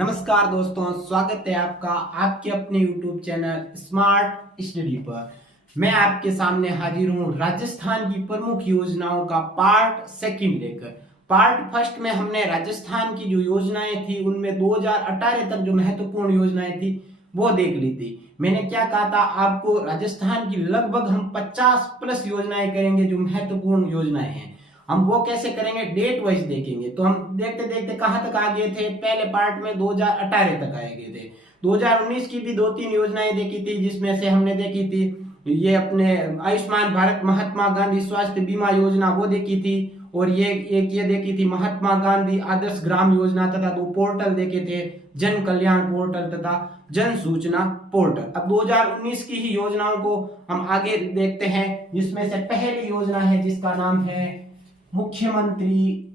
नमस्कार दोस्तों, स्वागत है आपका आपके अपने YouTube चैनल स्मार्ट स्टडी पर। मैं आपके सामने हाजिर हूँ राजस्थान की प्रमुख योजनाओं का पार्ट सेकंड लेकर। पार्ट फर्स्ट में हमने राजस्थान की जो योजनाएं थी उनमें 2018 तक जो महत्वपूर्ण योजनाएं थी वो देख ली थी। मैंने क्या कहा था आपको, राजस्थान की लगभग हम 50 प्लस योजनाएं करेंगे जो महत्वपूर्ण योजनाएं हैं। हम वो कैसे करेंगे, डेट वाइज देखेंगे। तो हम देखते देखते कहां तक आ गए थे, पहले पार्ट में 2018 तक आए गए थे। 2019 की भी 2-3 योजनाएं देखी थी, जिसमें से हमने देखी थी ये अपने आयुष्मान भारत महात्मा गांधी स्वास्थ्य बीमा योजना वो देखी थी, और ये एक ये देखी थी महात्मा गांधी आदर्श ग्राम योजना, तथा 2 पोर्टल देखे थे, जन कल्याण पोर्टल तथा जन सूचना पोर्टल। अब 2019 की ही योजनाओं को हम आगे देखते हैं, जिसमें से पहली योजना है जिसका नाम है मुख्यमंत्री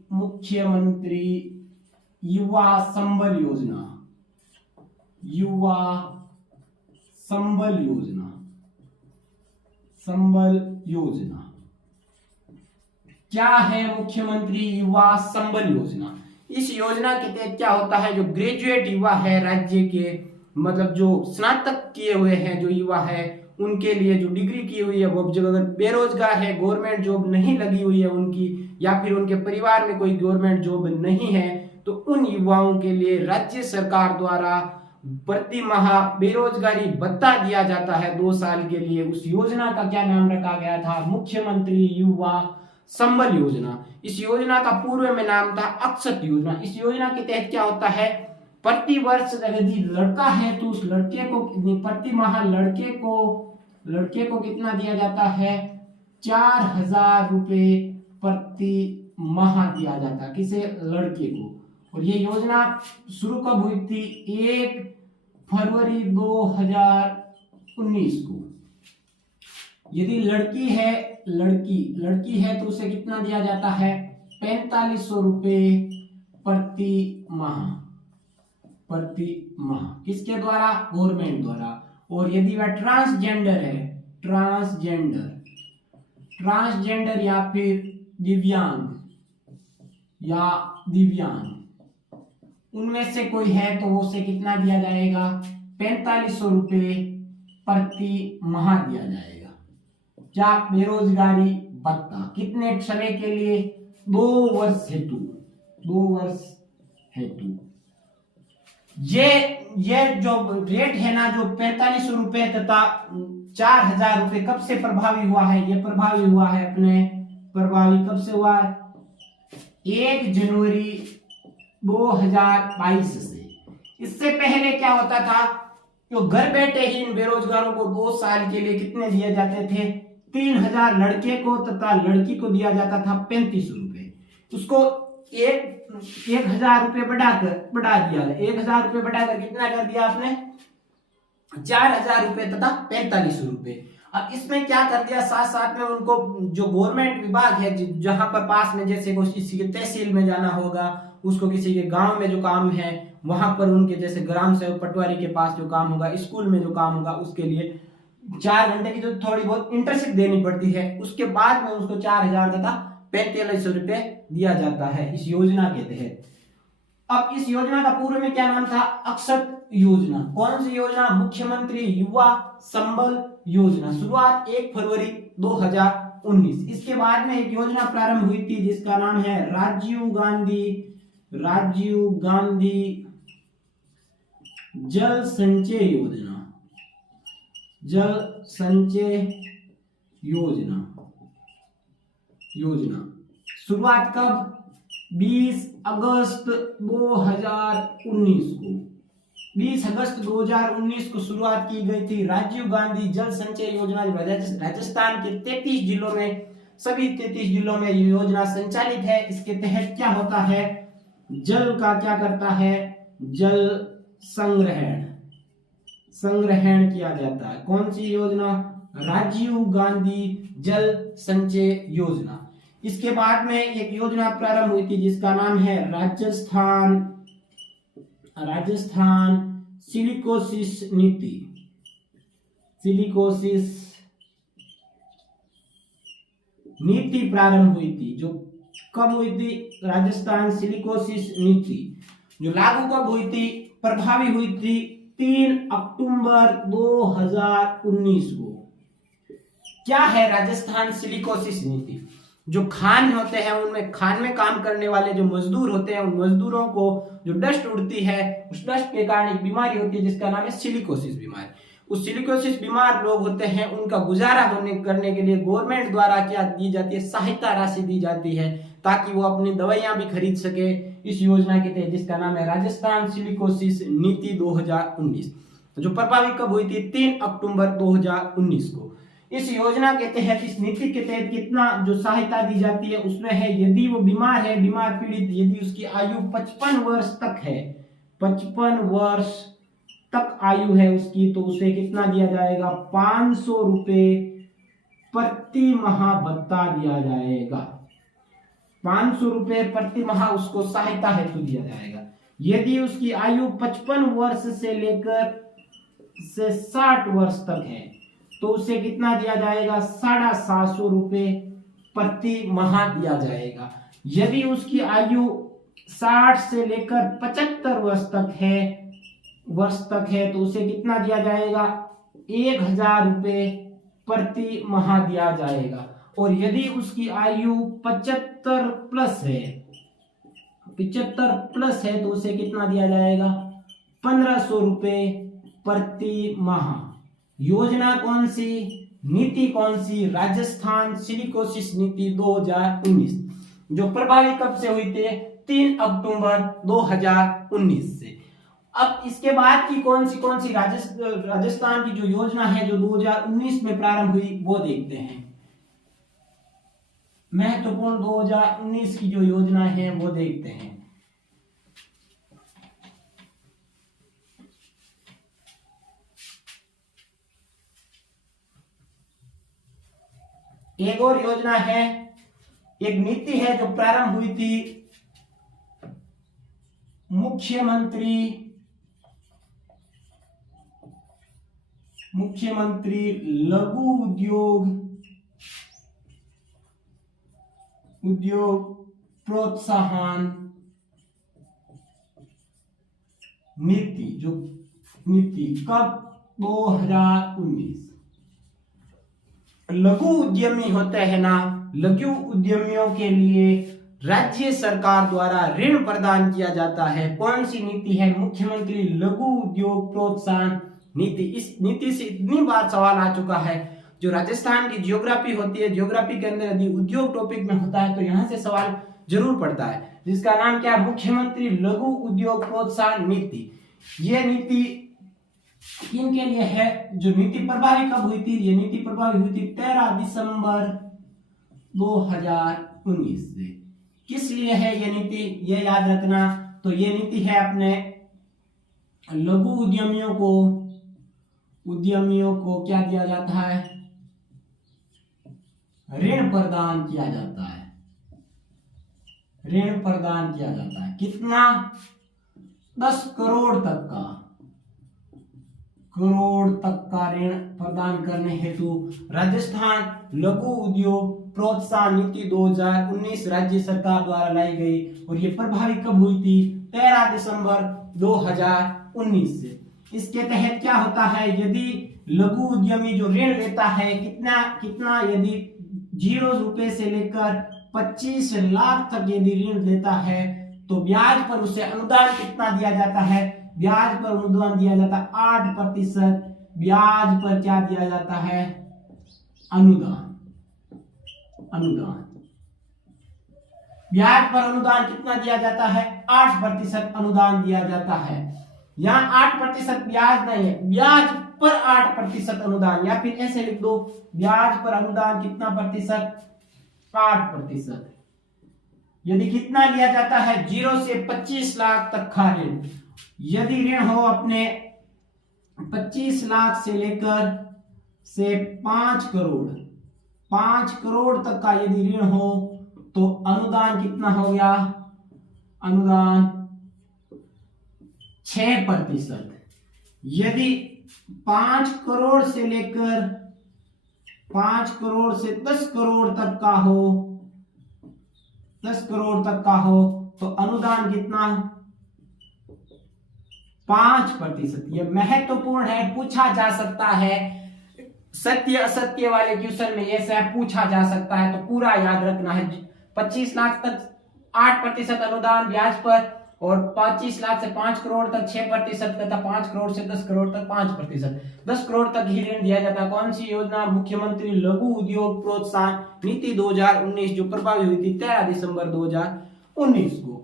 युवा संबल योजना। युवा संबल योजना, संबल योजना क्या है? मुख्यमंत्री युवा संबल योजना। इस योजना के तहत क्या होता है, जो ग्रेजुएट युवा है राज्य के, मतलब जो स्नातक किए हुए हैं जो युवा है, उनके लिए जो डिग्री की हुई है वो, जब अगर बेरोजगार है, गवर्नमेंट जॉब नहीं लगी हुई है उनकी, या फिर उनके परिवार में कोई गवर्नमेंट जॉब नहीं है, तो उन युवाओं के लिए राज्य सरकार द्वारा प्रति माह बेरोजगारी भत्ता दिया जाता है 2 साल के लिए। उस योजना का क्या नाम रखा गया था? मुख्यमंत्री युवा संबल योजना। इस योजना का पूर्व में नाम था अक्षत योजना। इस योजना के तहत क्या होता है, प्रति वर्ष यदि लड़का है तो उस लड़के को प्रति माह लड़के को कितना दिया जाता है? 4,000 रुपए प्रति माह दिया जाता, किसे? लड़के को। और ये योजना शुरू कब हुई थी? 1 फरवरी 2019 को। यदि लड़की है तो उसे कितना दिया जाता है? 4500 रुपए प्रति माह। किसके द्वारा? गवर्नमेंट द्वारा। और यदि वह ट्रांसजेंडर है, ट्रांसजेंडर या फिर दिव्यांग उनमें से कोई है तो उसे कितना दिया जाएगा? 4500 रुपए प्रति माह दिया जाएगा। क्या? बेरोजगारी भत्ता। कितने समय के लिए? 2 वर्ष हेतु। ये जो रेट है ना, जो 4500 रुपए तथा 4,000 रुपए कब से प्रभावी हुआ है? ये प्रभावी हुआ है कब से हुआ है? 1 जनवरी 2022 से। इससे पहले क्या होता था, जो घर बैठे ही इन बेरोजगारों को 2 साल के लिए कितने दिए जाते थे? 3,000 लड़के को तथा लड़की को दिया जाता था 3500 रुपए। उसको 1,000 रुपए बढ़ा दिया। 1,000 रुपए बढ़ाकर कितना कर दिया आपने? 4,000 रुपए तथा 4500 रुपए। अब इसमें क्या कर दिया, साथ साथ में उनको जो गवर्नमेंट विभाग है जहां पर पास में, जैसे किसी के तहसील में जाना होगा, उसको किसी के गांव में जो काम है वहां पर उनके, जैसे ग्राम सेवक पटवारी के पास जो काम होगा, स्कूल में जो काम होगा, उसके लिए 4 घंटे की जो थोड़ी बहुत इंटर्नशिप देनी पड़ती है, उसके बाद में उसको 4,000 तथा 4500 रुपए दिया जाता है इस योजना के तहत। अब इस योजना का पूर्व में क्या नाम था? अक्षत योजना। कौन सी योजना? मुख्यमंत्री युवा संबल योजना। शुरुआत 1 फरवरी 2019। इसके बाद में एक योजना प्रारंभ हुई थी जिसका नाम है राजीव गांधी जल संचय योजना। शुरुआत कब? 20 अगस्त 2019 को। 20 अगस्त 2019 को शुरुआत की गई थी राजीव गांधी जल संचय योजना। राजस्थान के 33 जिलों में, सभी 33 जिलों में ये योजना संचालित है। इसके तहत क्या होता है, जल का क्या करता है? जल संग्रहण किया जाता है। कौन सी योजना? राजीव गांधी जल संचय योजना। इसके बाद में एक योजना प्रारंभ हुई थी जिसका नाम है राजस्थान सिलिकोसिस नीति प्रारंभ हुई थी। जो कब हुई थी? राजस्थान सिलिकोसिस नीति। जो लागू कब हुई थी, प्रभावी हुई थी 3 अक्टूबर 2019 को। क्या है राजस्थान सिलिकोसिस नीति? जो खान होते हैं उनमें, खान में काम करने वाले जो मजदूर होते हैं, उन मजदूरों को जो डस्ट उड़ती है, उस डस्ट के कारण एक बीमारी होती है जिसका नाम है सिलिकोसिस बीमारी। उस सिलिकोसिस बीमार लोग होते हैं, उनका गुजारा करने के लिए गवर्नमेंट द्वारा क्या दी जाती है, सहायता राशि दी जाती है ताकि वो अपनी दवाइयां भी खरीद सके इस योजना के तहत, जिसका नाम है राजस्थान सिलिकोसिस नीति 2019, जो प्रभावी कब हुई थी, 3 अक्टूबर 2019 को। इस योजना के तहत, इस नीति के तहत कितना जो सहायता दी जाती है उसमें है, यदि वो बीमार है, बीमार पीड़ित, यदि उसकी आयु 55 वर्ष तक है, 55 वर्ष तक आयु है उसकी, तो उसे कितना दिया जाएगा, 500 रुपए प्रति माह भत्ता दिया जाएगा। 500 रुपए प्रति माह उसको सहायता हेतु दिया जाएगा। यदि उसकी आयु 55 वर्ष से लेकर 60 वर्ष तक है तो उसे कितना दिया जाएगा, 750 रुपए प्रति माह दिया जाएगा। यदि उसकी आयु 60 से लेकर 75 वर्ष तक है तो उसे कितना दिया जाएगा, 1000 रुपए प्रति माह दिया जाएगा। और यदि उसकी आयु 75 प्लस है, 75 प्लस है तो उसे कितना दिया जाएगा, 1500 रुपए प्रति माह। योजना कौन सी, नीति कौन सी, राजस्थान सिलिकोसिस नीति 2019, जो प्रभावी कब से हुई थी, 3 अक्टूबर 2019 से। अब इसके बाद की कौन सी राजस्थान की जो योजना है जो 2019 में प्रारंभ हुई वो देखते हैं। महत्वपूर्ण 2019 की जो योजना है वो देखते हैं। एक और योजना है, एक नीति है जो प्रारंभ हुई थी, मुख्यमंत्री लघु उद्योग प्रोत्साहन नीति, जो नीति कब, 2019। लघु उद्यमी होते हैं ना, लघु उद्यमियों के लिए राज्य सरकार द्वारा ऋण प्रदान किया जाता है। कौन सी नीति है, मुख्यमंत्री लघु उद्योग प्रोत्साहन नीति। इस नीति से इतनी बार सवाल आ चुका है, जो राजस्थान की जियोग्राफी होती है, जियोग्राफी के अंदर यदि उद्योग टॉपिक में होता है तो यहाँ से सवाल जरूर पड़ता है, जिसका नाम क्या है, मुख्यमंत्री लघु उद्योग प्रोत्साहन नीति। ये नीति किनके लिए है, जो नीति प्रभावी कब हुई थी, ये नीति प्रभावी हुई थी 13 दिसंबर 2019 से। किस लिए है ये नीति, ये याद रखना। तो ये नीति है अपने लघु उद्यमियों को क्या दिया जाता है, ऋण प्रदान किया जाता है, ऋण प्रदान किया जाता है। कितना, 10 करोड़ तक का ऋण प्रदान करने हेतु राजस्थान लघु उद्योग प्रोत्साहन नीति 2019 राज्य सरकार द्वारा लाई गई, और ये प्रभावी कब हुई थी, 13 दिसंबर 2019 से। इसके तहत क्या होता है, यदि लघु उद्यमी जो ऋण लेता है, कितना यदि 0 रुपए से लेकर 25 लाख तक यदि ऋण लेता है तो ब्याज पर उसे अनुदान कितना दिया जाता है, ब्याज पर अनुदान दिया जाता है 8%। ब्याज पर क्या दिया जाता है, अनुदान। ब्याज पर अनुदान कितना दिया जाता है, 8% अनुदान दिया जाता है। यहाँ 8% ब्याज नहीं है, ब्याज पर 8% अनुदान, या फिर ऐसे लिख दो, ब्याज पर अनुदान कितना प्रतिशत, 8%। यदि कितना लिया जाता है, 0 से 25 लाख तक का ऋण। यदि ऋण हो अपने 25 लाख से लेकर से 5 करोड़ तक का यदि ऋण हो तो अनुदान कितना हो गया, अनुदान 6%। यदि 5 करोड़ से लेकर 5 करोड़ से 10 करोड़ तक का हो, 10 करोड़ तक का हो तो अनुदान कितना, 5%। यह महत्वपूर्ण है, पूछा जा सकता है, सत्य असत्य वाले क्वेश्चन में ये सब पूछा जा सकता है, तो पूरा याद रखना है। 25 लाख तक 8% अनुदान ब्याज पर, और 25 लाख से 5 करोड़ तक 6% तथा 5 करोड़ से 10 करोड़ तक 5%। 10 करोड़ तक ही ऋण दिया जाता है। कौन सी योजना? मुख्यमंत्री लघु उद्योग प्रोत्साहन नीति 2019, जो प्रभावी हुई थी 13 दिसंबर 2019 को।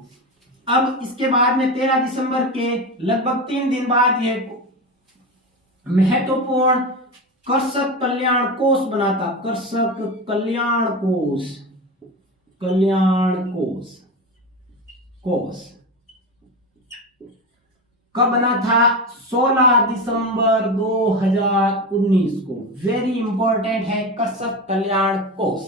अब इसके बाद में 13 दिसंबर के लगभग 3 दिन बाद ये महत्वपूर्ण कृषक कल्याण कोष बना था। कृषक कल्याण कोष, कोष कब बना था? 16 दिसंबर 2019 को। वेरी इंपॉर्टेंट है कृषक कल्याण कोष,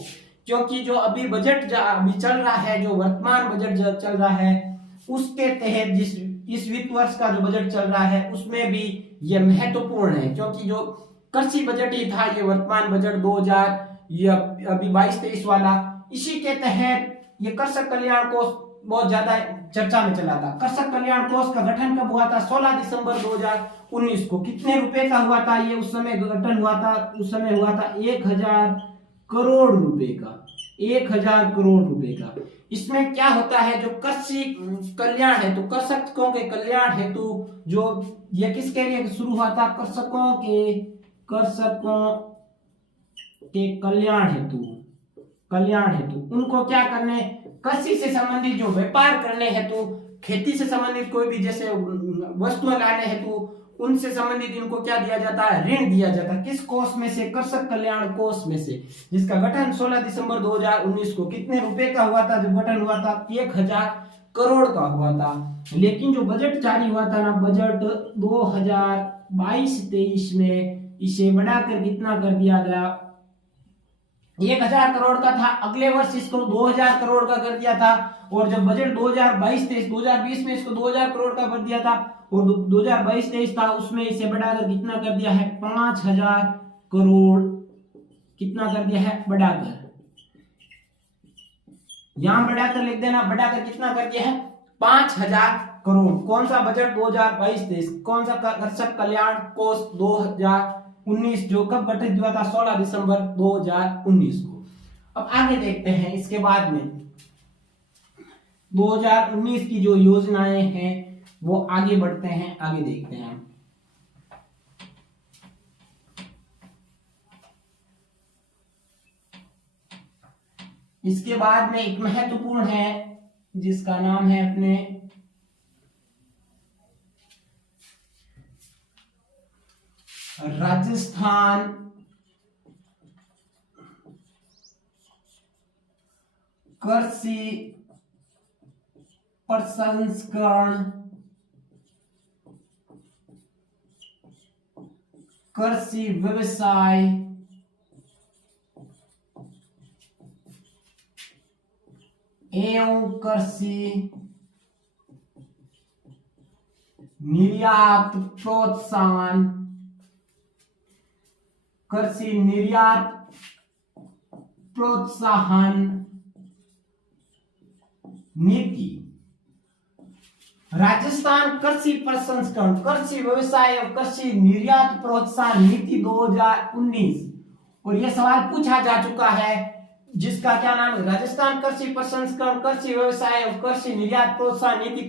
क्योंकि जो अभी बजट अभी चल रहा है, जो वर्तमान बजट चल रहा है, उसके तहत जिस इस वित्त वर्ष का जो बजट चल रहा है उसमें भी यह महत्वपूर्ण है, क्योंकि जो कृषि बजट ही था ये वर्तमान बजट 2000 ये अभी 22-23 वाला, इसी के तहत ये कृषक कल्याण कोष बहुत ज्यादा चर्चा में चला था। कृषक कल्याण कोष का गठन कब हुआ था? 16 दिसंबर 2019 को। कितने रुपए का हुआ था ये? उस समय गठन हुआ था, उस समय हुआ था 1000 करोड़ रुपए का। 1000 करोड़ रुपए का। इसमें क्या होता है? जो कृषि कल्याण है, तो कृषकों के कल्याण हेतु जो ये किसके लिए शुरू हुआ था? कृषकों के कल्याण हेतु उनको क्या करने? कृषि से संबंधित जो व्यापार करने हेतु, खेती से संबंधित कोई भी जैसे वस्तुएं लाने हेतु, उनसे संबंधित इनको क्या दिया जाता है? ऋण दिया जाता है। किस कोष में से? कृषक कल्याण कोष में से, जिसका गठन 16 दिसंबर 2019 को। कितने रुपए का हुआ था जब गठन हुआ था? 1000 करोड़ का हुआ था। लेकिन जो बजट जारी हुआ था ना, बजट 2022-23 में इसे बढ़ाकर कितना कर दिया गया? 1000 करोड़ का था, अगले वर्ष इसको 2000 करोड़ का कर दिया था। और जब बजट 2022-23 में इसको 2000 करोड़ का कर दिया था, और 2022-23 था उसमें इसे बढ़ाकर कितना कर दिया है? 5000 करोड़। कितना कर दिया है? बढ़ाकर, यहां बढ़ाकर लिख देना, बढ़ाकर कितना कर दिया है? 5000 करोड़। कौन सा बजट? 2022-23। कौन सा? कृषक कल्याण कोष 2019, जो कब गठित हुआ था? 16 दिसंबर 2019 को। अब आगे देखते हैं, इसके बाद में 2019 की जो योजनाएं हैं वो आगे बढ़ते हैं, आगे देखते हैं। इसके बाद में एक महत्वपूर्ण है जिसका नाम है अपने राजस्थान कृषि प्रसंस्करण, कृषि व्यवसाय एवं कृषि निर्यात प्रोत्साहन, कृषि निर्यात प्रोत्साहन नीति। राजस्थान कृषि प्रसंस्करण, कृषि व्यवसाय और कृषि निर्यात प्रोत्साहन नीति 2019। और यह सवाल पूछा जा चुका है, जिसका क्या नाम है? राजस्थान कृषि प्रसंस्करण, कृषि व्यवसाय और कृषि निर्यात प्रोत्साहन नीति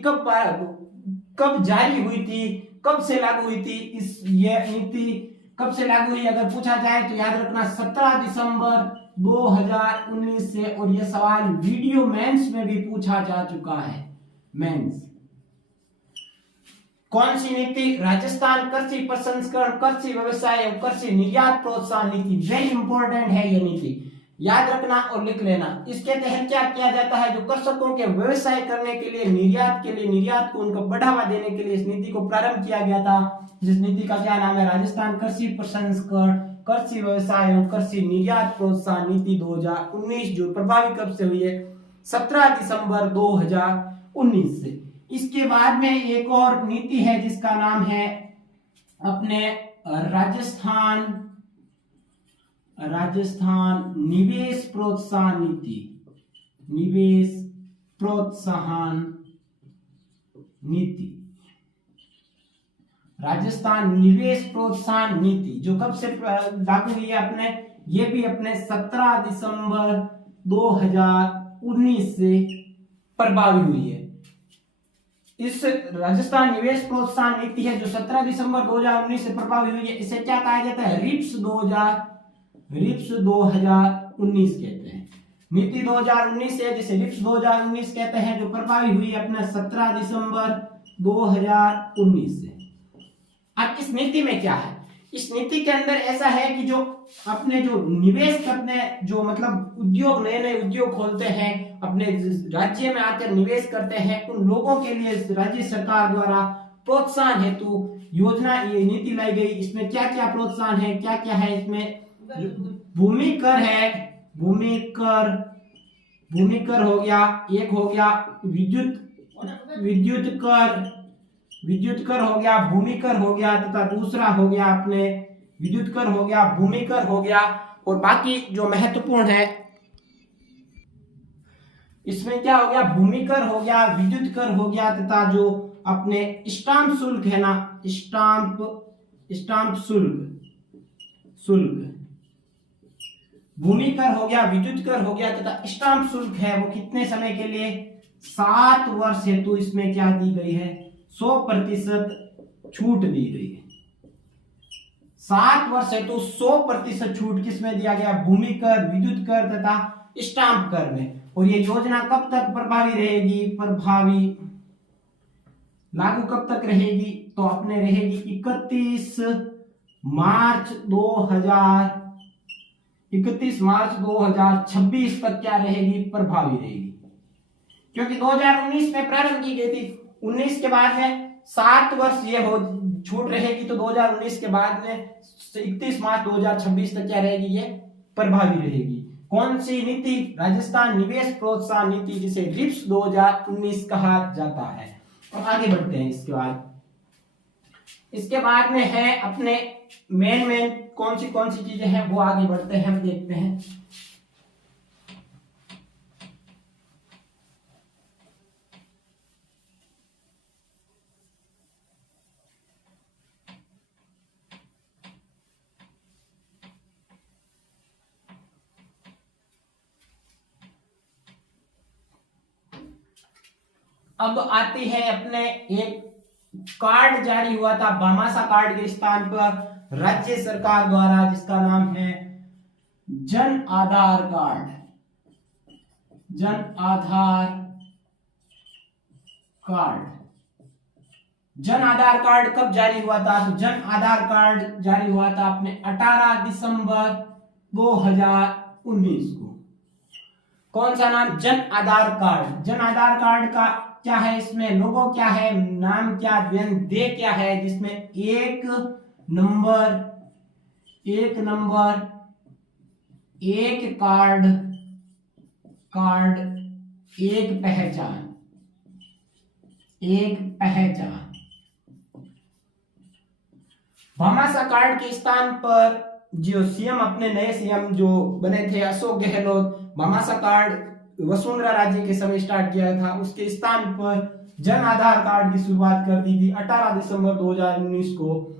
कब जारी हुई थी, कब से लागू हुई थी? ये नीति कब से लागू हुई अगर पूछा जाए तो याद रखना 17 दिसंबर 2019 से। और यह सवाल वीडियो मेंस में भी पूछा जा चुका है। मेंस कौन सी नीति? राजस्थान कृषि प्रसंस्करण, कृषि व्यवसाय और कृषि निर्यात प्रोत्साहन नीति। वेरी इंपॉर्टेंट है यह नीति, याद रखना और लिख लेना। इसके तहत क्या किया जाता है? जो कृषकों के व्यवसाय करने के लिए, निर्यात के लिए, निर्यात को उनको बढ़ावा देने के लिए इस नीति को प्रारंभ किया गया था, जिस नीति का क्या नाम है? राजस्थान कृषि प्रसंस्करण, कृषि व्यवसाय और कृषि निर्यात प्रोत्साहन नीति 2019, जो प्रभावी कब से हुई है? 17 दिसंबर 2019 से। इसके बाद में एक और नीति है जिसका नाम है अपने राजस्थान निवेश प्रोत्साहन नीति। निवेश प्रोत्साहन नीति राजस्थान निवेश प्रोत्साहन नीति जो कब से लागू हुई है अपने, ये भी अपने 17 दिसंबर 2019 से प्रभावी हुई है। इस राजस्थान निवेश प्रोत्साहन नीति है जो 17 दिसंबर 2019 से प्रभावी हुई है, इसे क्या कहा जाता है, रिप्स 2019 कहते हैं। नीति 2019 है जिसे रिप्स 2019 कहते हैं, जो प्रभावी हुई है अपना 17 दिसंबर 2019 से। अब इस नीति में क्या है, इस नीति के अंदर ऐसा है कि जो अपने जो निवेश करने, जो मतलब उद्योग, नए नए उद्योग खोलते हैं, अपने राज्य में आकर निवेश करते हैं, उन लोगों के लिए राज्य सरकार द्वारा प्रोत्साहन हेतु योजना, ये नीति लाई गई। इसमें क्या क्या प्रोत्साहन है, क्या क्या है इसमें, भूमि कर है, भूमि कर हो गया, एक हो गया विद्युत कर हो गया, भूमि कर हो गया, तथा दूसरा हो गया अपने विद्युत कर हो गया, भूमि कर हो गया, और बाकी जो महत्वपूर्ण है इसमें क्या हो गया, भूमि कर हो गया, विद्युत कर हो गया, तथा जो अपने स्टाम्प शुल्क है ना, स्टाम्प शुल्क, भूमि कर हो गया, विद्युत कर हो गया, तथा स्टाम्प शुल्क है वो कितने समय के लिए, 7 वर्ष हेतु इसमें क्या दी गई है, 100% छूट दी गई है। 7 वर्ष हेतु 100% छूट किसमें दिया गया, भूमि कर, विद्युत कर तथा स्टाम्प कर में। और ये योजना कब तक प्रभावी रहेगी, लागू कब तक रहेगी, तो अपने रहेगी 31 मार्च 2026 तक क्या रहेगी, प्रभावी रहेगी। क्योंकि 2019 में प्रारंभ की गई थी, 19 के बाद में 7 वर्ष ये हो छूट रहेगी, तो 2019 के बाद में 31 मार्च 2026 तक क्या रहेगी, ये प्रभावी रहेगी। कौन सी नीति, राजस्थान निवेश प्रोत्साहन नीति, जिसे रिप्स 2019 कहा जाता है। और आगे बढ़ते हैं। इसके बाद में है अपने मेन कौन सी चीजें हैं वो आगे बढ़ते हैं, हम देखते हैं। अब आती है अपने एक कार्ड जारी हुआ था भामाशाह कार्ड के स्थान पर राज्य सरकार द्वारा, जिसका नाम है जन आधार कार्ड। जन आधार कार्ड कब जारी हुआ था, तो जन आधार कार्ड जारी हुआ था अपने 18 दिसंबर 2019 को। कौन सा नाम, जन आधार कार्ड। जन आधार कार्ड का क्या है, इसमें लोगो क्या है, नाम क्या, दे क्या है, जिसमें एक नंबर, एक कार्ड, एक पहचान। भामाशाह कार्ड के स्थान पर जो सीएम, अपने नए सीएम जो बने थे अशोक गहलोत, भामाशाह कार्ड वसुंधरा राज्य के समय स्टार्ट किया था, उसके स्थान पर जन आधार कार्ड की शुरुआत कर दी थी 18 दिसंबर 2019 को।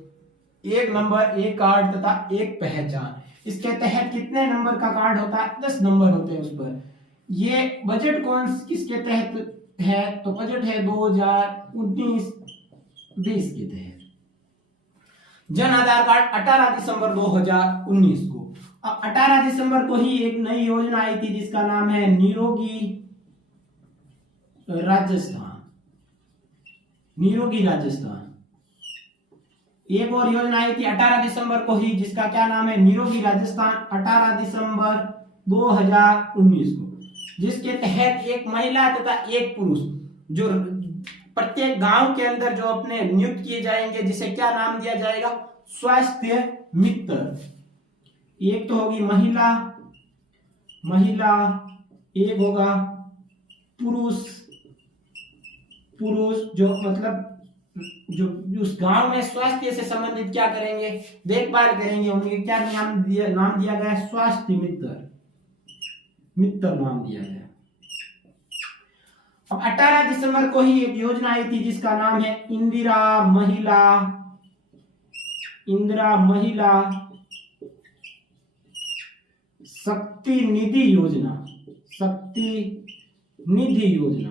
एक नंबर, एक कार्ड तथा एक पहचान। इसके तहत कितने नंबर का कार्ड होता है, 10 नंबर होते हैं उस पर। ये बजट किसके तहत है, तो बजट है 2019-20 के तहत। जन आधार कार्ड 18 दिसंबर 2019 को। अब 18 दिसंबर को ही एक नई योजना आई थी जिसका नाम है निरोगी राजस्थान। एक और योजना आई थी 18 दिसंबर को ही, जिसका क्या नाम है, निरोगी राजस्थान, 18 दिसंबर 2019 को, जिसके तहत एक महिला तथा एक पुरुष जो प्रत्येक गांव के अंदर जो अपने नियुक्त किए जाएंगे, जिसे क्या नाम दिया जाएगा, स्वास्थ्य मित्र। एक तो होगी महिला, एक होगा पुरुष, जो मतलब जो उस गांव में स्वास्थ्य से संबंधित क्या करेंगे, देखभाल करेंगे, उनके क्या नाम दिया गया है, स्वास्थ्य मित्र नाम दिया गया। अब 18 दिसंबर को ही एक योजना आई थी जिसका नाम है इंदिरा महिला इंदिरा महिला शक्ति निधि योजना, शक्ति निधि योजना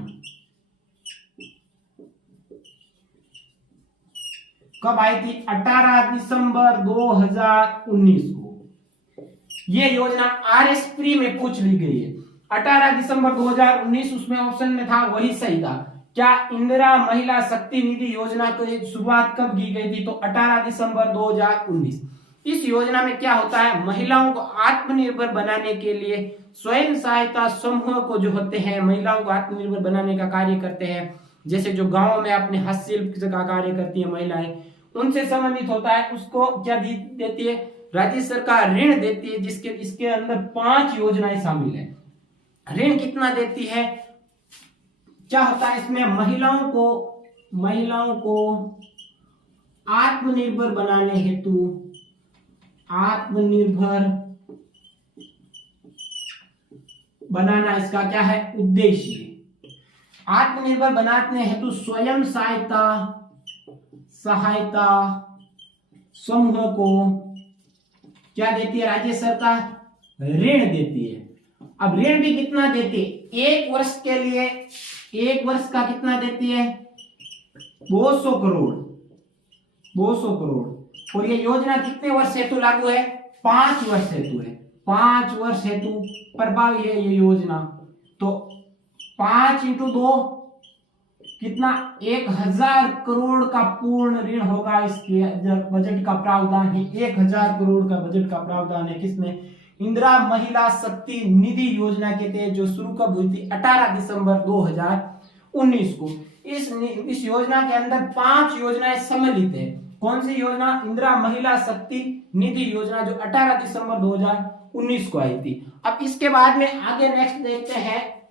कब आई थी? 18 दिसंबर 2019 को। ये योजना आरएस प्री में पूछ ली गई है। 18 दिसंबर 2019 उसमें ऑप्शन में था, वही सही था। क्या इंदिरा महिला शक्ति निधि योजना की शुरुआत कब की गई थी? तो 18 दिसंबर 2019। इस योजना में क्या होता है? महिलाओं को आत्मनिर्भर बनाने के लिए स्वयं सहायता समूह को जो होते हैं, महिलाओं को आत्मनिर्भर बनाने का कार्य करते हैं। जैसे जो गांव में अपने हस्तशिल्प का कार्य करती है महिलाएं, उनसे संबंधित होता है। उसको क्या देती है? राज्य सरकार ऋण देती है, जिसके इसके अंदर 5 योजनाएं शामिल है। ऋण कितना देती है? क्या होता है इसमें? महिलाओं को आत्मनिर्भर बनाने हेतु, आत्मनिर्भर बनाना इसका क्या है? उद्देश्य। आत्मनिर्भर बनाने हेतु स्वयं सहायता समूह को क्या देती है? राज्य सरकार ऋण देती है। अब ऋण भी कितना देती है? 1 वर्ष के लिए, 1 वर्ष का कितना देती है? 200 करोड़। 200 करोड़। और ये योजना कितने वर्ष हेतु लागू है? 5 वर्ष हेतु है। 5 वर्ष हेतु प्रभावी है ये योजना। तो 5 × 2 कितना? 1000 करोड़ का पूर्ण ऋण होगा। इसके बजट का प्रावधान है, 1000 करोड़ का बजट का प्रावधान है। किसमें? इंदिरा महिला शक्ति निधि योजना के तहत, जो शुरू कब हुई थी? 18 दिसंबर 2019 को। इस योजना के अंदर 5 योजनाएं सम्मिलित है। कौन सी योजना? इंदिरा महिला शक्ति निधि योजना, जो 18 दिसंबर 2019 को आई थी। अब इसके बाद में आगे नेक्स्ट देखते हैं।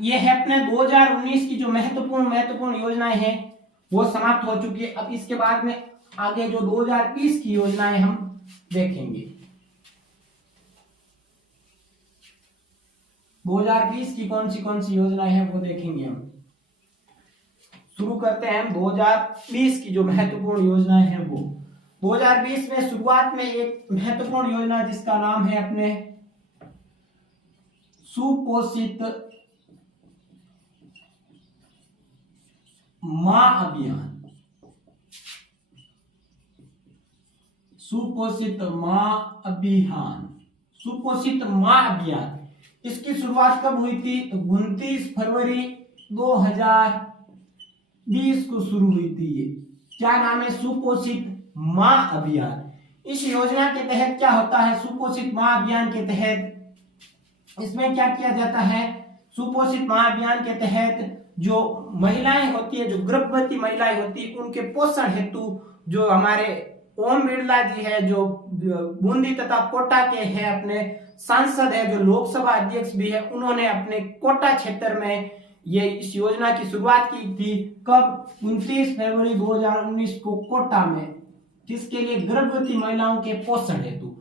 ये है अपने 2019 की जो महत्वपूर्ण योजनाएं हैं वो समाप्त हो चुकी है। अब इसके बाद में आगे जो 2020 की योजनाएं हम देखेंगे। 2020 की कौन सी योजनाएं हैं वो देखेंगे हम। शुरू करते हैं हम 2020 की जो महत्वपूर्ण योजनाएं हैं वो। 2020 में शुरुआत में एक महत्वपूर्ण योजना जिसका नाम है अपने सुपोषित मां अभियान। सुपोषित मां अभियान, सुपोषित मां अभियान। इसकी शुरुआत कब हुई थी? 29 फरवरी 2020 को शुरू हुई थी। ये क्या नाम है? सुपोषित मां अभियान। इस योजना के तहत क्या होता है? सुपोषित मां अभियान के तहत इसमें क्या किया जाता है? सुपोषित मां अभियान के तहत जो महिलाएं होती है, जो गर्भवती महिलाएं होती है, उनके पोषण हेतु जो हमारे ओम बिरला जी है, जो बूंदी तथा कोटा के हैं, अपने सांसद है, जो लोकसभा अध्यक्ष भी है, उन्होंने अपने कोटा क्षेत्र में ये इस योजना की शुरुआत की थी। कब? 29 फरवरी 2019 को कोटा में। किसके लिए? गर्भवती महिलाओं के पोषण हेतु।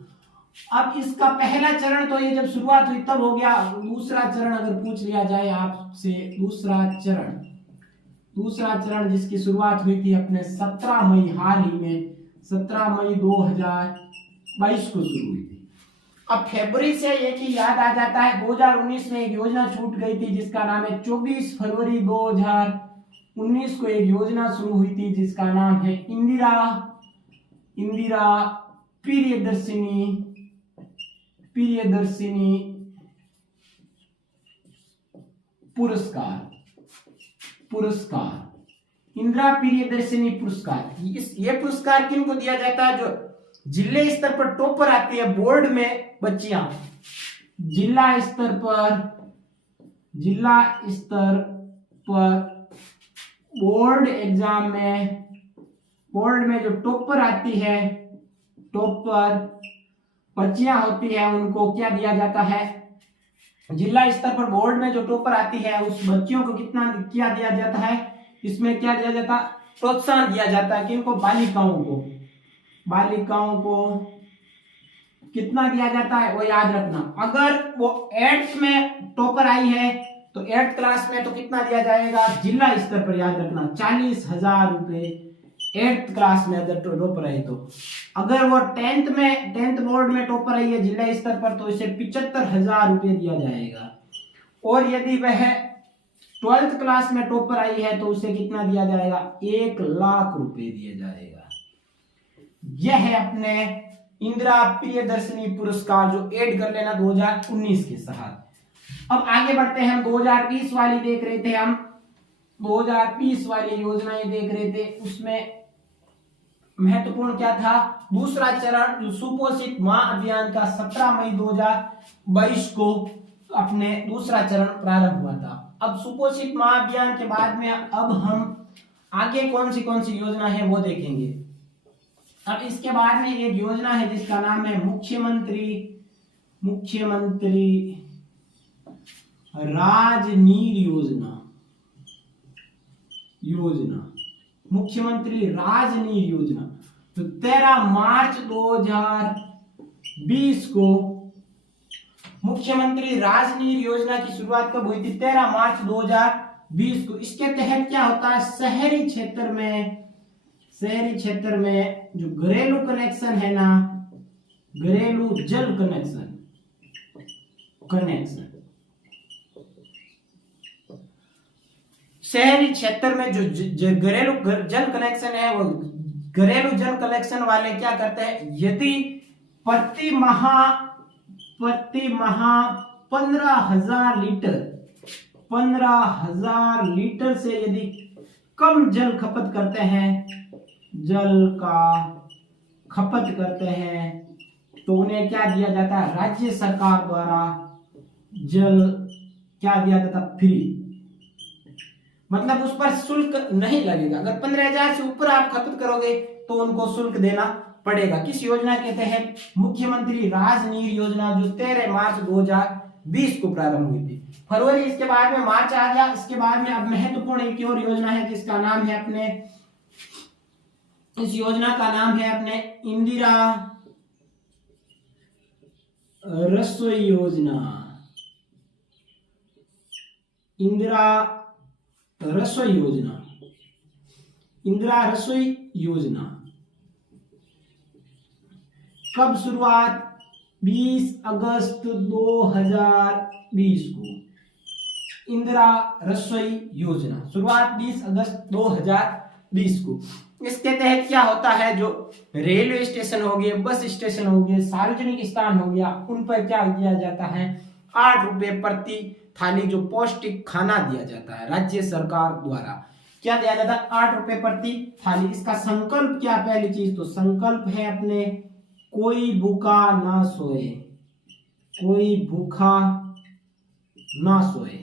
अब इसका पहला चरण तो ये जब शुरुआत हुई तब हो गया। दूसरा चरण अगर पूछ लिया जाए आपसे, दूसरा चरण जिसकी शुरुआत हुई थी अपने 17 मई, हाल ही में 17 मई 2022 को शुरू हुई थी। अब फरवरी से एक ही याद आ जाता है, 2019 में एक योजना छूट गई थी जिसका नाम है 24 फरवरी 2019 को एक योजना शुरू हुई थी जिसका नाम है इंदिरा प्रियदर्शिनी पुरस्कार। इंदिरा प्रियदर्शिनी पुरस्कार। ये पुरस्कार किनको दिया जाता है? जो जिले स्तर पर टॉपर आती है बोर्ड में बच्चियां, जिला स्तर पर बोर्ड एग्जाम में, बोर्ड में जो टॉपर आती है, टॉपर बच्चियां होती है, उनको क्या दिया जाता है? जिला स्तर पर बोर्ड में जो टॉपर आती है उस बच्चियों को कितना क्या दिया जाता है? इसमें क्या दिया जाता है? प्रोत्साहन दिया जाता है। किनको? बालिकाओं को कितना दिया जाता है वो याद रखना। अगर वो 8th में टॉपर आई है तो 8th क्लास में तो कितना दिया जाएगा? जिला स्तर पर याद रखना 40,000 रुपए 8th क्लास में अगर टॉपर है तो, अगर वो 10th बोर्ड में टॉपर है जिला स्तर पर तो इसे 75,000 रुपये दिया जाएगा। और यदि वह 12th क्लास में टॉपर आई है तो उसे कितना दिया जाएगा, 1,00,000 रुपए दिया जाएगा। यह है अपने इंदिरा प्रियदर्शनी पुरस्कार जो ऐड कर लेना 2019 के साथ। अब आगे बढ़ते हैं, हम 2020 वाली देख रहे थे, हम 2020 वाली योजनाएं देख रहे थे। उसमें महत्वपूर्ण क्या था, दूसरा चरण जो सुपोषित मां अभियान का 17 मई 2022 को अपने दूसरा चरण प्रारंभ हुआ था। अब सुपोषित मां अभियान के बाद में अब हम आगे कौन सी योजना है वो देखेंगे। अब इसके बाद में एक योजना है जिसका नाम है मुख्यमंत्री राजनीर योजना, मुख्यमंत्री राजनीर योजना। तो 13 मार्च 2020 को मुख्यमंत्री राजनीर योजना की शुरुआत कब हुई थी, 13 मार्च 2020 को। इसके तहत क्या होता है, शहरी क्षेत्र में जो घरेलू कनेक्शन है ना, घरेलू जल कनेक्शन शहरी क्षेत्र में जो घरेलू जल कनेक्शन है वो घरेलू जल कनेक्शन वाले क्या करते हैं, यदि प्रति माह 15,000 लीटर से यदि कम जल खपत करते हैं तो उन्हें क्या दिया जाता है, राज्य सरकार द्वारा जल क्या दिया जाता, फ्री। मतलब उस पर शुल्क नहीं लगेगा। अगर 15,000 से ऊपर आप खपत करोगे तो उनको शुल्क देना पड़ेगा। किस योजना के तहत, मुख्यमंत्री राजनीर योजना जो 13 मार्च 2020 को प्रारंभ हुई थी। फरवरी इसके बाद में मार्च आ गया। इसके बाद में अब महत्वपूर्ण एक और योजना है जिसका नाम है अपने, इस योजना का नाम है अपने इंदिरा रसोई योजना। इंदिरा रसोई योजना कब शुरुआत, 20 अगस्त 2020 को। इंदिरा रसोई योजना शुरुआत 20 अगस्त 2020 को। इसके तहत क्या होता है, जो रेलवे स्टेशन हो गए, बस स्टेशन हो गए, सार्वजनिक स्थान हो गया, उन पर क्या किया जाता है, 8 रुपए प्रति थाली जो पौष्टिक खाना दिया जाता है राज्य सरकार द्वारा। क्या दिया जाता है, 8 रुपए प्रति थाली। इसका संकल्प क्या, पहली चीज तो संकल्प है अपने, कोई भूखा ना सोए, कोई भूखा ना सोए,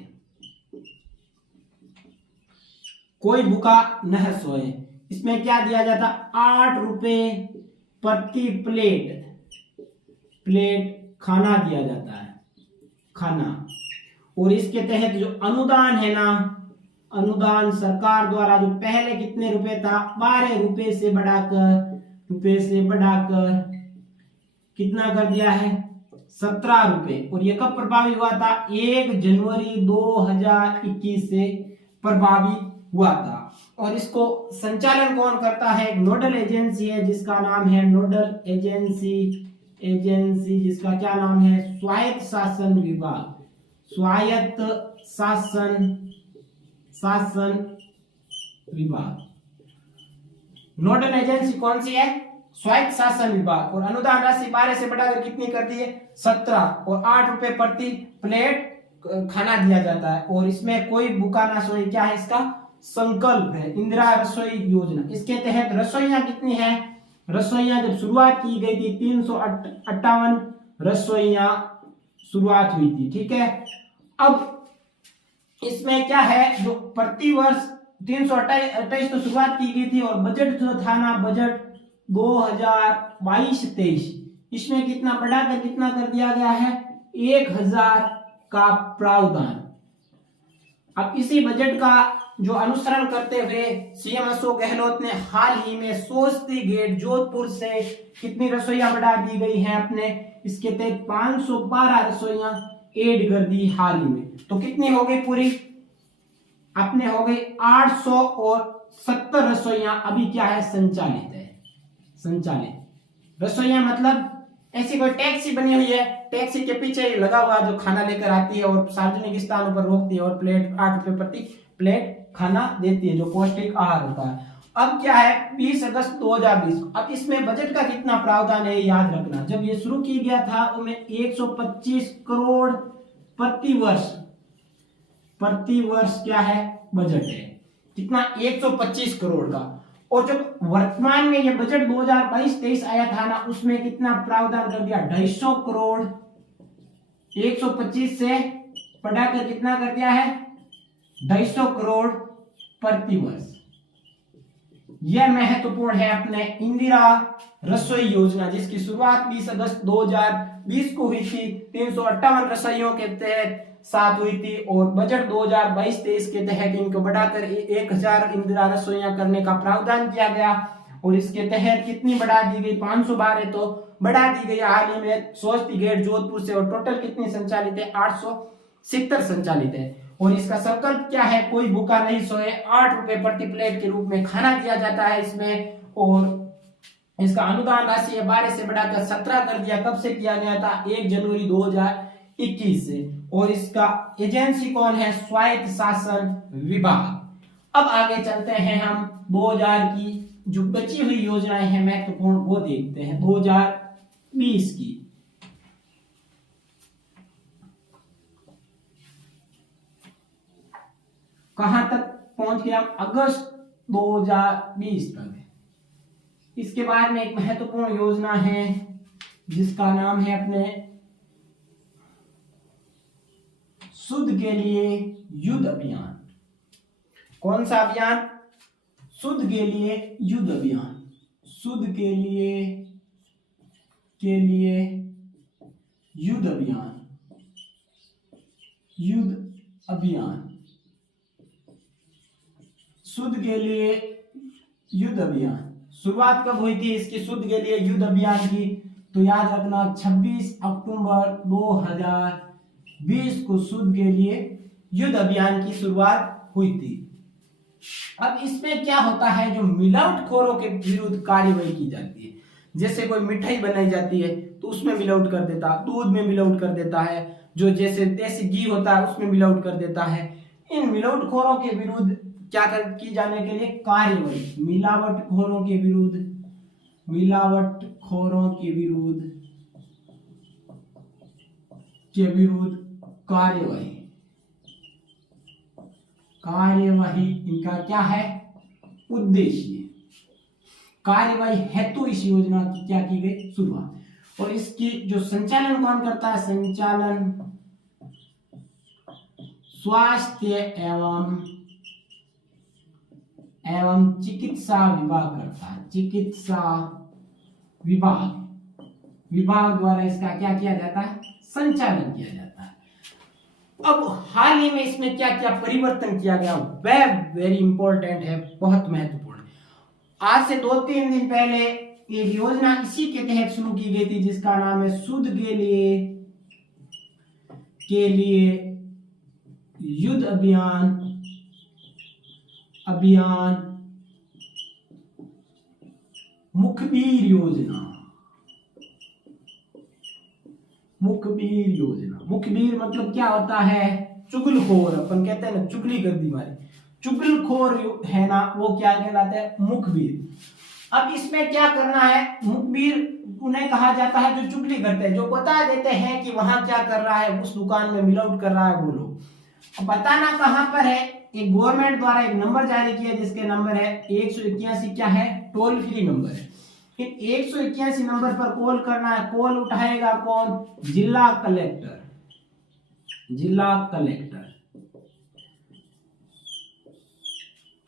कोई भूखा न सोए। इसमें क्या दिया जाता, 8 रुपए प्रति प्लेट खाना दिया जाता है, खाना। और इसके तहत जो अनुदान है ना, अनुदान सरकार द्वारा जो पहले कितने रुपए था, 12 रुपए से बढ़ाकर कितना कर दिया है, 17 रुपए। और ये कब प्रभावी हुआ था, 1 जनवरी 2021 से प्रभावी हुआ था। और इसको संचालन कौन करता है, एक नोडल एजेंसी है जिसका नाम है नोडल एजेंसी जिसका क्या नाम है, स्वायत्त शासन विभाग। स्वायत्त शासन विभाग। नोडल एजेंसी कौन सी है, स्वायत्त शासन विभाग। और अनुदान राशि 12 से बढ़ाकर कितनी कर दी है, 17। और 8 रुपए प्रति प्लेट खाना दिया जाता है। और इसमें कोई भूखा ना सोए, क्या है इसका संकल्प है, इंदिरा रसोई योजना। इसके तहत रसोइयां कितनी है, रसोइयां जब शुरुआत की गई थी 358 रसोइयां शुरुआत हुई थी, ठीक है। अब इसमें क्या है, जो प्रति वर्ष 328 तो शुरुआत की गई थी। और बजट जो था ना, बजट 2022-23 इसमें कितना बढ़ाकर कितना कर दिया गया है, 1000 का प्रावधान। अब इसी बजट का जो अनुसरण करते हुए सीएम अशोक गहलोत ने हाल ही में सोस्ती गेट जोधपुर से कितनी रसोइयां बढ़ा दी गई हैं अपने, इसके तहत 512 रसोइयां ऐड कर दी हाल ही में। तो कितनी हो गई पूरी, अपने हो गई 870 रसोइयां अभी क्या है, संचालित है। संचालित रसोइयां मतलब ऐसी कोई टैक्सी बनी हुई है, टैक्सी के पीछे लगा हुआ जो खाना लेकर आती है और सार्वजनिक स्थानों पर रोकती है और प्लेट 8 रुपए प्रति प्लेट खाना देती है, जो पौष्टिक आहार होता है। अब क्या है, 20 अगस्त 2020। अब इसमें बजट का कितना प्रावधान है याद रखना। जब ये शुरू किया गया था उसमें 125 करोड़ प्रति वर्ष क्या है, बजट है। कितना, 125 करोड़ का। और जब वर्तमान में ये बजट 2022-23 आया था ना, उसमें कितना प्रावधान कर दिया, 250 करोड़। 125 से बढ़ाकर कितना कर दिया है, 250 करोड़ प्रति वर्ष। यह महत्वपूर्ण है अपने इंदिरा रसोई योजना, जिसकी शुरुआत 20 अगस्त 2020 को हुई थी। 358 रसोइयों के तहत साथ हुई थी और बजट 2022-23 के तहत इनको बढ़ाकर 1000 इंदिरा रसोइयां करने का प्रावधान किया गया। और इसके तहत कितनी बढ़ा दी गई, 512 है तो बढ़ा दी गई हाल ही में स्वस्ति गेट जोधपुर से। और टोटल कितनी संचालित है, 870 संचालित है। और इसका संकल्प क्या है, कोई भूखा नहीं सोए। 8 रुपए प्रति प्लेट के रूप में खाना दिया जाता है इसमें। और इसका अनुदान राशि 12 से बढ़ाकर 17 कर दिया। कब से किया गया था, 1 जनवरी 2021 से। और इसका एजेंसी कौन है, स्वायत्त शासन विभाग। अब आगे चलते हैं हम 2000 की जो बची हुई योजनाएं हैं महत्वपूर्ण, वो देखते हैं 2020 की। कहां तक पहुंच गया, अगस्त 2020 तक। इसके बाद में एक महत्वपूर्ण योजना है जिसका नाम है अपने शुद्ध के लिए युद्ध अभियान। कौन सा अभियान, शुद्ध के लिए युद्ध अभियान। शुद्ध के लिए युद्ध अभियान। युद्ध अभियान, शुद्ध के लिए युद्ध अभियान। शुरुआत कब हुई थी इसकी, शुद्ध के लिए युद्ध अभियान की, तो याद रखना 26 अक्टूबर 2020 को शुद्ध के लिए युद्ध अभियान की शुरुआत हुई थी। अब इसमें क्या होता है, जो मिलावटखोरों के विरुद्ध कार्रवाई की जाती है। जैसे कोई मिठाई बनाई जाती है तो उसमें मिलावट कर देता है, दूध में मिलावट कर देता है, जो जैसे देसी घी होता है उसमें मिलावट कर देता है। इन मिलावटखोरों के विरुद्ध क्या की जाने के लिए कार्रवाई, मिलावटखोरों के विरुद्ध कार्यवाही इनका क्या है उद्देश्य। कार्यवाही हेतु इस योजना की क्या की गई, शुरुआत। और इसकी जो संचालन कौन करता है, संचालन स्वास्थ्य एवं चिकित्सा विभाग करता है। चिकित्सा विभाग द्वारा इसका क्या किया जाता है, संचालन किया जाता है। अब हाल ही में इसमें क्या क्या परिवर्तन किया गया, वह वेरी इंपॉर्टेंट है, बहुत महत्वपूर्ण। आज से 2-3 दिन पहले एक योजना इसी के तहत शुरू की गई थी जिसका नाम है शुद्ध के लिए युद्ध अभियान मुखबिर योजना। मुखबिर मतलब क्या होता है, चुगलखोर। अपन कहते हैं ना, चुगली कर दी हमारी, चुगलखोर है ना, वो क्या कहलाता है, मुखबिर। अब इसमें क्या करना है, मुखबिर उन्हें कहा जाता है जो चुगली करते हैं, जो बता देते हैं कि वहां क्या कर रहा है, उस दुकान में मिलावट कर रहा है वो लोग। बताना कहां पर है, एक गवर्नमेंट द्वारा एक नंबर जारी किया जिसके नंबर है 181, क्या है, टोल फ्री नंबर है। 181 नंबर पर कॉल करना है। कॉल उठाएगा कौन, जिला कलेक्टर।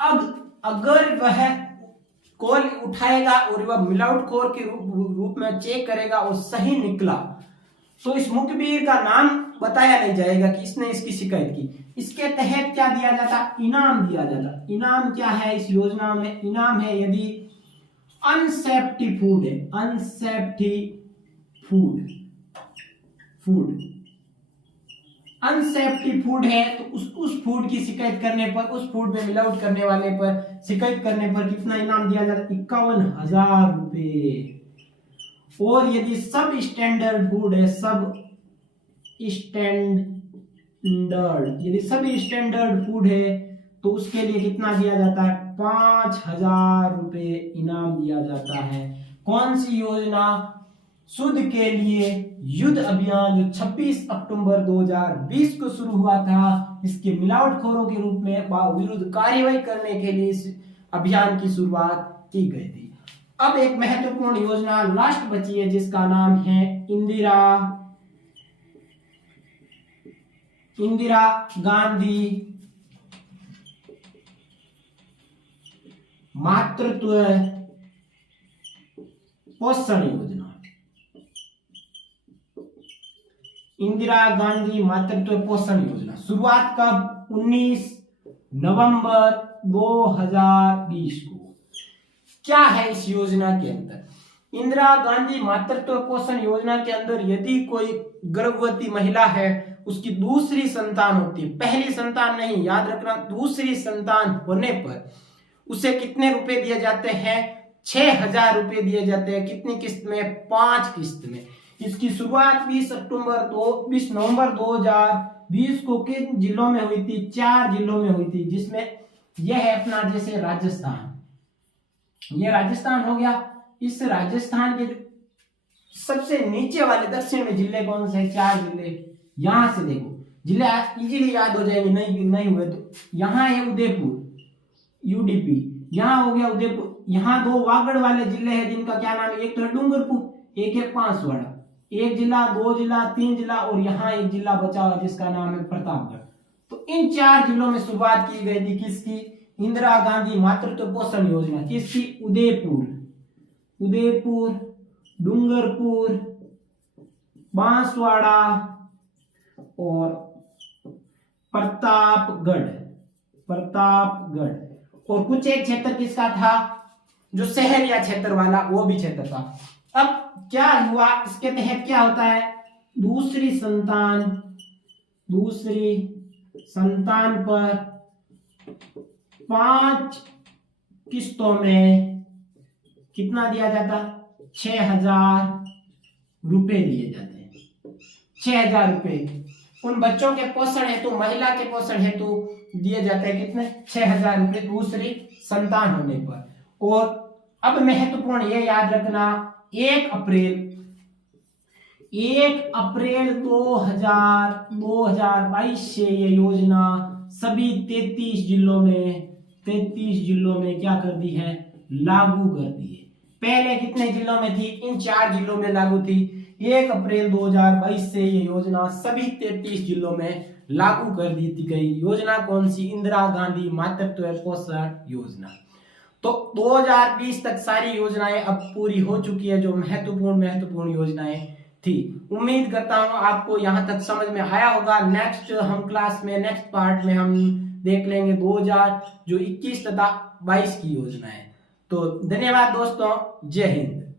अब अगर वह कॉल उठाएगा और वह मिलावटखोर के रूप में चेक करेगा और सही निकला तो इस मुखबिर का नाम बताया नहीं जाएगा कि इसने इसकी शिकायत की। इसके तहत क्या दिया जाता, इनाम दिया जाता। इनाम क्या है इस योजना में, इनाम है यदि अनसेफ्टी फूड है, अनसेफ्टी फूड अनसेफ्टी फूड है तो उस फूड की शिकायत करने पर, उस फूड में मिलावट करने वाले पर शिकायत करने पर कितना इनाम दिया जाता है? 51,000 रुपए। और यदि सब स्टैंडर्ड फूड है, सब स्टैंडर्ड, यदि सब स्टैंडर्ड फूड है तो उसके लिए कितना दिया जाता है? 5,000 रुपए इनाम दिया जाता है। कौन सी योजना? शुद्ध के लिए युद्ध अभियान, जो 26 अक्टूबर 2020 को शुरू हुआ था। इसके मिलावटखोरों के रूप में विरुद्ध कार्रवाई करने के लिए इस अभियान की शुरुआत की गई थी। अब एक महत्वपूर्ण योजना लास्ट बची है जिसका नाम है इंदिरा गांधी मातृत्व पोषण योजना। इंदिरा गांधी मातृत्व पोषण योजना शुरुआत कब? 19 नवंबर 2020 को। क्या है इस योजना के अंदर? इंदिरा गांधी मातृत्व पोषण योजना के अंदर यदि कोई गर्भवती महिला है, उसकी दूसरी संतान होती है, पहली संतान नहीं, याद रखना, दूसरी संतान होने पर उसे कितने रुपए दिए जाते हैं? 6,000 रुपए दिए जाते हैं। कितनी किस्त में? 5 किस्त में। इसकी शुरुआत 20 नवंबर 2020 को किन जिलों में हुई थी? 4 जिलों में हुई थी, जिसमें यह है अपना जैसे राजस्थान, ये राजस्थान हो गया। इस राजस्थान के सबसे नीचे वाले दक्षिण में जिले कौन से? 4 जिले। यहां से देखो, जिले इजीली याद हो जाएंगे, नहीं हुए तो यहाँ है उदयपुर, यूडीपी, यहाँ हो गया उदयपुर। यहाँ 2 वागड़ वाले जिले हैं जिनका क्या नाम है? एक तो है डूंगरपुर, एक है बांसवाड़ा। 1 जिला, 2 जिला, 3 जिला और यहाँ 1 जिला बचा हुआ जिसका नाम है प्रतापगढ़। तो इन 4 जिलों में शुरुआत की गई थी किसकी? इंदिरा गांधी मातृत्व पोषण योजना। किसकी? उदयपुर, डूंगरपुर, बांसवाड़ा और प्रतापगढ़। और कुछ एक क्षेत्र किसका था? जो शहर या क्षेत्र वाला, वो भी क्षेत्र था। अब क्या हुआ? इसके तहत क्या होता है? दूसरी संतान पर 5 किस्तों में कितना दिया जाता? 6,000 रुपए दिए जाते हैं। 6,000 रुपए उन बच्चों के पोषण हेतु, महिला के पोषण हेतु दिए जाते हैं। कितने? 6,000 रुपए दूसरी संतान होने पर। और अब महत्वपूर्ण ये याद रखना, 1 अप्रैल 2022 से ये योजना सभी 33 जिलों में क्या कर दी है? लागू कर दी है। पहले कितने जिलों में थी? इन 4 जिलों में लागू थी। 1 अप्रैल 2022 से ये योजना सभी 33 जिलों में लागू कर दी गई। योजना कौन सी? इंदिरा गांधी मातृत्व पोषण योजना। तो 2020 तक सारी योजनाएं अब पूरी हो चुकी है, जो महत्वपूर्ण योजनाएं थी। उम्मीद करता हूं आपको यहां तक समझ में आया होगा। नेक्स्ट पार्ट में हम देख लेंगे 2021 तथा 22 की योजनाएं। तो धन्यवाद दोस्तों, जय हिंद।